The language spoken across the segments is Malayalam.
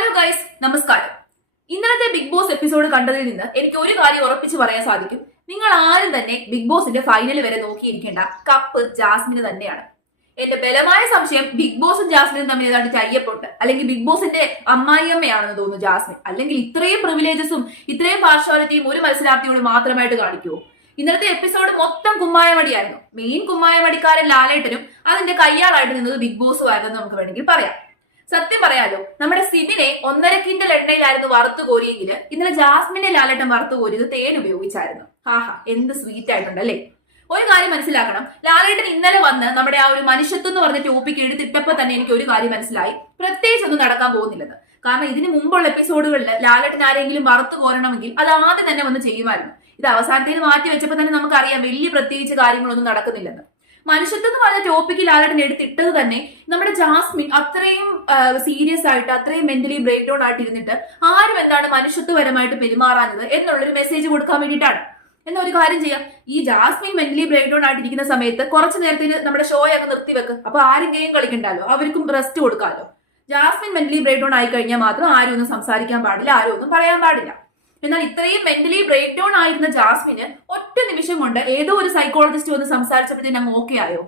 ഹലോ ഗൈസ് നമസ്കാരം. ഇന്നലത്തെ ബിഗ് ബോസ് എപ്പിസോഡ് കണ്ടതിൽ നിന്ന് എനിക്ക് ഒരു കാര്യം ഉറപ്പിച്ച് പറയാൻ സാധിക്കും. നിങ്ങൾ ആരും തന്നെ ബിഗ് ബോസിന്റെ ഫൈനൽ വരെ നോക്കിയിരിക്കേണ്ട കപ്പ് ജാസ്മിന് തന്നെയാണ്. എന്റെ ബലമായ സംശയം ബിഗ് ബോസും ജാസ്മിനും തമ്മിൽ ഏതാണ്ട് ടൈയപ്പുണ്ട് അല്ലെങ്കിൽ ബിഗ് ബോസിന്റെ അമ്മായിയമ്മയാണെന്ന് തോന്നുന്നു ജാസ്മിൻ. അല്ലെങ്കിൽ ഇത്രയും പ്രിവിലേജസും ഇത്രയും പാർഷ്വാലിറ്റിയും ഒരു മത്സരാർത്ഥിയോട് മാത്രമായിട്ട് കാണിക്കൂ ഇന്നലത്തെ എപ്പിസോഡ് മൊത്തം കുമ്മായമടിയായിരുന്നു. മെയിൻ കുമ്മായമടിക്കാരൻ ലാലേട്ടനും അതിന്റെ കയ്യാളായിട്ട് നിന്നത് ബിഗ് ബോസും ആയിരുന്നു നമുക്ക് വേണമെങ്കിൽ പറയാം. സത്യം പറയാലോ നമ്മുടെ സിബിനെ ഒന്നര കിൻഡൽ എണ്ണയിലായിരുന്നു വറുത്തു കോരിയെങ്കിൽ ഇന്നലെ ജാസ്മിന്റെ ലാലേട്ടൻ വറുത്തു കോരിയത് തേൻ ഉപയോഗിച്ചായിരുന്നു. ആഹാ എന്ത് സ്വീറ്റ് ആയിട്ടുണ്ടല്ലേ. ഒരു കാര്യം മനസ്സിലാക്കണം ലാലേട്ടൻ ഇന്നലെ വന്ന് നമ്മുടെ ആ ഒരു മനുഷ്യത്വം എന്ന് പറഞ്ഞ ടോപ്പിക് എടുത്തിട്ടപ്പോ തന്നെ എനിക്ക് ഒരു കാര്യം മനസ്സിലായി. പ്രത്യേകിച്ച് ഒന്നും നടക്കാൻ പോകുന്നില്ലെന്ന് കാരണം ഇതിന് മുമ്പുള്ള എപ്പിസോഡുകളിൽ ലാലേട്ടൻ ആരെങ്കിലും വറുത്തു കോരണമെങ്കിൽ അത് ആദ്യം തന്നെ വന്ന് ചെയ്യുമായിരുന്നു. ഇത് അവസാനത്തേന് മാറ്റി വെച്ചപ്പോൾ തന്നെ നമുക്കറിയാം വലിയ പ്രത്യേകിച്ച് കാര്യങ്ങളൊന്നും നടക്കുന്നില്ലെന്ന്. മനുഷ്യത്വം എന്ന് പറഞ്ഞ ടോപ്പിക്കിൽ ആരുടെ എടുത്തിട്ടത് തന്നെ? നമ്മുടെ ജാസ്മിൻ അത്രയും സീരിയസ് ആയിട്ട് അത്രയും മെന്റലി ബ്രേക്ക് ഡൗൺ ആയിട്ട് ഇരുന്നിട്ട് ആരും എന്താണ് മനുഷ്യത്വപരമായിട്ട് പെരുമാറാഞ്ഞത് എന്നുള്ളൊരു മെസ്സേജ് കൊടുക്കാൻ വേണ്ടിയിട്ടാണ്. എന്ന ഒരു കാര്യം ചെയ്യാം. ഈ ജാസ്മിൻ മെന്റലി ബ്രേക്ക് ഡൗൺ ആയിട്ടിരിക്കുന്ന സമയത്ത് കുറച്ച് നേരത്തിന് നമ്മുടെ ഷോ അങ്ങ് നിർത്തിവെക്ക് അപ്പൊ ആരും ഗെയിം കളിക്കണ്ടല്ലോ അവർക്കും റെസ്റ്റ് കൊടുക്കാമല്ലോ ജാസ്മിൻ മെന്റലി ബ്രേക്ക് ഡൗൺ ആയി കഴിഞ്ഞാൽ മാത്രം ആരും ഒന്നും സംസാരിക്കാൻ പാടില്ല ആരും ഒന്നും പറയാൻ പാടില്ല. എന്നാൽ ഇത്രയും മെന്റലി ബ്രേക്ക് ഡൗൺ ആയിരുന്ന ജാസ്മിന് ഒറ്റ നിമിഷം കൊണ്ട് ഏതോ ഒരു സൈക്കോളജിസ്റ്റ് വന്ന് സംസാരിച്ചപ്പോഴത്തേന് അങ്ങ് ഓക്കെ ആയോ?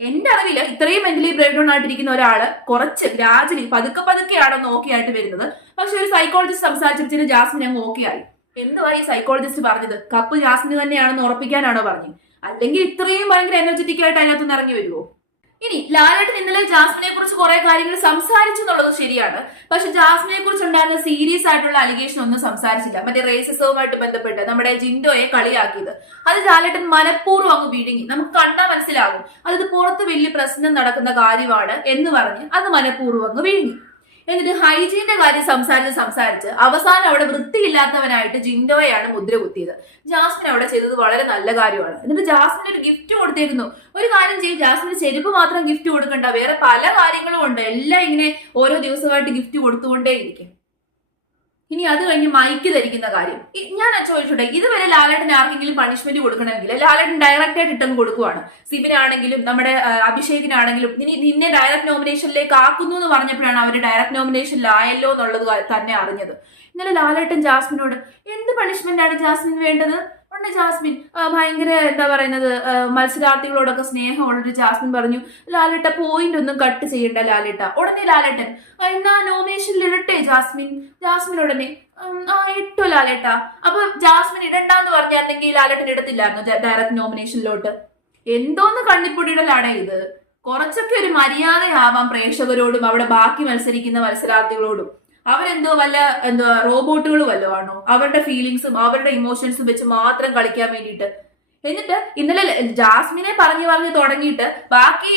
എന്റെ അറിവിൽ ഇത്രയും മെന്റലി ബ്രേക്ക് ഡൗൺ ആയിട്ടിരിക്കുന്ന ഒരാൾ കുറച്ച് ഗ്രാജുവലി പതുക്കെ പതുക്കെയാണ് ഒന്ന് ഓക്കെ ആയിട്ട് വരുന്നത്. പക്ഷെ ഒരു സൈക്കോളജിസ്റ്റ് സംസാരിച്ചപ്പോഴത്തേന് ജാസ്മിൻ അങ്ങ് ഓക്കെ ആയി. എന്തുവാ ഈ സൈക്കോളജിസ്റ്റ് പറഞ്ഞത്? കപ്പ് ജാസ്മിന് തന്നെയാണെന്ന് ഉറപ്പിക്കാനാണോ പറഞ്ഞു അല്ലെങ്കിൽ ഇത്രയും ഭയങ്കര എനർജറ്റിക് ആയിട്ട് അതിനകത്ത് ഇറങ്ങി വരുമോ ഇനി ലാലേട്ടൻ ഇന്നലെ ജാസ്മിനെ കുറിച്ച് കുറെ കാര്യങ്ങൾ സംസാരിച്ചു എന്നുള്ളത് ശരിയാണ്. പക്ഷെ ജാസ്മിനെ കുറിച്ച് ഉണ്ടായിരുന്ന സീരിയസ് ആയിട്ടുള്ള അലിഗേഷൻ ഒന്നും സംസാരിച്ചില്ല. മറ്റേ റേസിസവുമായിട്ട് ബന്ധപ്പെട്ട് നമ്മുടെ ജിൻഡോയെ കളിയാക്കിയത്. അത് ലാലേട്ടൻ മനഃപൂർവം അങ്ങ് വിഴുങ്ങി. നമുക്ക് കണ്ടാൽ മനസ്സിലാകും. അത് പുറത്ത് വലിയ പ്രശ്നം നടക്കുന്ന കാര്യമാണ് എന്ന് പറഞ്ഞ് അത് മനഃപൂർവം അങ്ങ് വിഴുങ്ങി. എന്നിട്ട് ഹൈജീന്റെ കാര്യം സംസാരിച്ച് സംസാരിച്ച് അവസാനം അവിടെ വൃത്തിയില്ലാത്തവനായിട്ട് ജിൻഡോയാണ് മുദ്ര കുത്തിയത്. ജാസ്മിൻ അവിടെ ചെയ്തത് വളരെ നല്ല കാര്യമാണ്. എന്നിട്ട് ജാസ്മിൻ ഒരു ഗിഫ്റ്റ് കൊടുത്തേക്കുന്നു. ഒരു കാര്യം ചെയ്യും ജാസ്മിന് ചെരുപ്പ് മാത്രം ഗിഫ്റ്റ് കൊടുക്കണ്ട. വേറെ പല കാര്യങ്ങളും ഉണ്ട്. എല്ലാം ഇങ്ങനെ ഓരോ ദിവസമായിട്ട് ഗിഫ്റ്റ് കൊടുത്തുകൊണ്ടേയിരിക്കും. ഇനി അത് കഴിഞ്ഞ് മൈക്ക് ധരിക്കുന്ന കാര്യം. ഞാൻ ചോദിച്ചോട്ടെ ഇതുവരെ ലാലേട്ടൻ ആർക്കെങ്കിലും പണിഷ്മെന്റ് കൊടുക്കണമെങ്കിൽ ലാലേട്ടൻ ഡയറക്റ്റ് ആയിട്ട് ഇട്ടങ്ങ് കൊടുക്കുവാണ്. സിബിനാണെങ്കിലും നമ്മുടെ അഭിഷേകിനാണെങ്കിലും ഇനി നിന്നെ ഡയറക്റ്റ് നോമിനേഷനിലേക്ക് ആക്കുന്നു എന്ന് പറഞ്ഞപ്പോഴാണ് അവർ ഡയറക്റ്റ് നോമിനേഷനിലായല്ലോ എന്നുള്ളത് തന്നെ അറിഞ്ഞത്. ഇന്നലെ ലാലേട്ടൻ ജാസ്മിനോട് എന്ത് പണിഷ്മെന്റ് ആണ് ജാസ്മിൻ വേണ്ടത്? ഉണ്ട് ജാസ്മിൻ ഭയങ്കര എന്താ പറയുന്നത് മത്സരാർത്ഥികളോടൊക്കെ സ്നേഹമുള്ളൊരു ജാസ്മിൻ പറഞ്ഞു ലാലേട്ട പോയിന്റ് ഒന്നും കട്ട് ചെയ്യണ്ട ലാലേട്ട ഉടനെ ലാലേട്ടൻ. "ആ, എന്നാ നോമിനേഷനിൽ ഇടട്ടെ ജാസ്മിൻ ജാസ്മിൻ ഉടനെ "ഉം, ആ ഇട്ടു ലാലേട്ട. അപ്പൊ ജാസ്മിൻ ഇടണ്ടെന്ന് പറഞ്ഞായിരുന്നെങ്കിൽ ലാലേട്ടൻ ഇടത്തില്ലായിരുന്നു ഡയറക്ട് നോമിനേഷനിലോട്ട് എന്തോന്ന് കണ്ണിപ്പൊടിയിടലാടേ ഇത്. കുറച്ചൊക്കെ ഒരു മര്യാദയാവാം പ്രേക്ഷകരോടും അവിടെ ബാക്കി മത്സരിക്കുന്ന മത്സരാർത്ഥികളോടും. അവരെന്തോ വല്ല എന്തോ റോബോട്ടുകൾ വല്ലോ ആണോ അവരുടെ ഫീലിങ്സും അവരുടെ ഇമോഷൻസും വെച്ച് മാത്രം കളിക്കാൻ വേണ്ടിയിട്ട്. എന്നിട്ട് ഇന്നലെ ജാസ്മിനെ പറഞ്ഞു പറഞ്ഞു തുടങ്ങിയിട്ട് ബാക്കി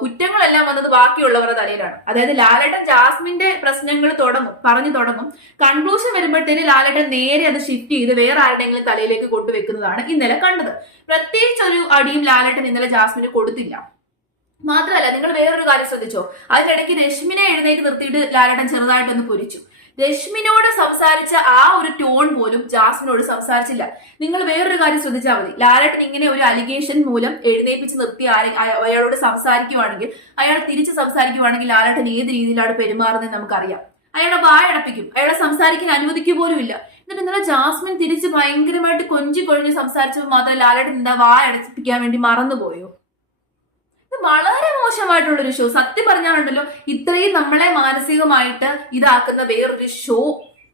കുറ്റങ്ങളെല്ലാം വന്നത് ബാക്കിയുള്ളവരുടെ തലയിലാണ്. അതായത് ലാലേട്ടൻ ജാസ്മിന്റെ പ്രശ്നങ്ങൾ തുടങ്ങും പറഞ്ഞു തുടങ്ങും. കൺക്ലൂഷൻ വരുമ്പോഴത്തേന് ലാലേട്ടൻ നേരെ അത് ഷിഫ്റ്റ് ചെയ്ത് വേറെ ആരുടെയെങ്കിലും തലയിലേക്ക് കൊണ്ടുവെക്കുന്നതാണ് ഇന്നലെ കണ്ടത്. പ്രത്യേകിച്ച് ഒരു അടിയും ലാലേട്ടൻ ഇന്നലെ ജാസ്മിന് കൊടുത്തില്ല. മാത്രമല്ല നിങ്ങൾ വേറൊരു കാര്യം ശ്രദ്ധിച്ചോ? അതിനിടയ്ക്ക് രശ്മിനെ എഴുന്നേറ്റ് നിർത്തിയിട്ട് ലാലേട്ടൻ ചെറുതായിട്ടൊന്ന് പൊരിച്ചു രശ്മിനോട് സംസാരിച്ച ആ ഒരു ടോൺ പോലും ജാസ്മിനോട് സംസാരിച്ചില്ല. നിങ്ങൾ വേറൊരു കാര്യം ശ്രദ്ധിച്ചാൽ മതി. ലാലേട്ടൻ ഇങ്ങനെ ഒരു അലിഗേഷൻ മൂലം എഴുന്നേപ്പിച്ച് നിർത്തി അയാളോട് സംസാരിക്കുവാണെങ്കിൽ അയാൾ തിരിച്ച് സംസാരിക്കുവാണെങ്കിൽ ലാലേട്ടൻ ഏത് രീതിയിലാണ് പെരുമാറുന്നത് നമുക്കറിയാം. അയാളെ വായടപ്പിക്കും അയാളെ സംസാരിക്കാൻ അനുവദിക്കുക പോലും ഇല്ല എന്നിട്ട് ഇന്നലെ ജാസ്മിൻ തിരിച്ച് ഭയങ്കരമായിട്ട് കൊഞ്ചി കൊഴിഞ്ഞ് സംസാരിച്ചപ്പോൾ മാത്രം ലാലേട്ടൻ എന്താ വായടപ്പിക്കാൻ വേണ്ടി മറന്നുപോയോ? ഇത് വളരെ മോശമായിട്ടുള്ളൊരു ഷോ സത്യം പറഞ്ഞാലുണ്ടല്ലോ ഇത്രയും നമ്മളെ മാനസികമായിട്ട് ഇതാക്കുന്ന വേറൊരു ഷോ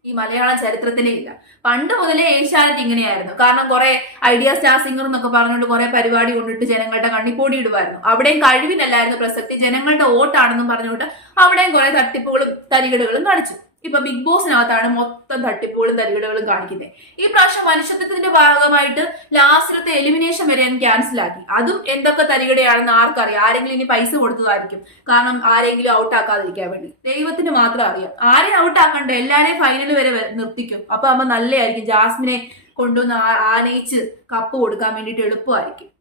ഈ മലയാള ചരിത്രത്തിലേ ഇല്ല. പണ്ട് മുതലേ ഏഷ്യാനെറ്റ് ഇങ്ങനെയായിരുന്നു. കാരണം കുറെ ഐഡിയ സ്റ്റാർ സിംഗർ എന്നൊക്കെ പറഞ്ഞുകൊണ്ട് കുറെ പരിപാടി കൊണ്ടിട്ട് ജനങ്ങളുടെ കണ്ണിപ്പൊടി ഇടുമായിരുന്നു. അവിടെയും കഴിവിനല്ലായിരുന്നു പ്രസക്തി. ജനങ്ങളുടെ വോട്ടാണെന്നും പറഞ്ഞുകൊണ്ട് അവിടെയും കുറെ തട്ടിപ്പുകളും തരികിടകളും കാണിച്ചു ഇപ്പൊ ബിഗ് ബോസിനകത്താണ് മൊത്തം തട്ടിപ്പുകളും തരികിടകളും കാണിക്കുന്നത്. ഈ പ്രാവശ്യം മനുഷ്യത്വത്തിന്റെ ഭാഗമായിട്ട് ലാസ്റ്റിലത്തെ എലിമിനേഷൻ വരെ ക്യാൻസൽ ആക്കി. അതും എന്തൊക്കെ തരികിടയാണെന്ന് ആർക്കറിയാം. ആരെങ്കിലും ഇനി പൈസ കൊടുത്തതായിരിക്കും. കാരണം ആരെങ്കിലും ഔട്ട് ആക്കാതിരിക്കാൻ വേണ്ടി. ദൈവത്തിന് മാത്രം അറിയാം. ആരെയും ഔട്ട് ആക്കണ്ട. എല്ലാരെയും ഫൈനൽ വരെ നിർത്തിക്കും. അപ്പൊ അമ്മ നല്ലതായിരിക്കും ജാസ്മിനെ കൊണ്ടുവന്ന് ആനയിച്ച് കപ്പ് കൊടുക്കാൻ വേണ്ടിയിട്ട് എളുപ്പമായിരിക്കും.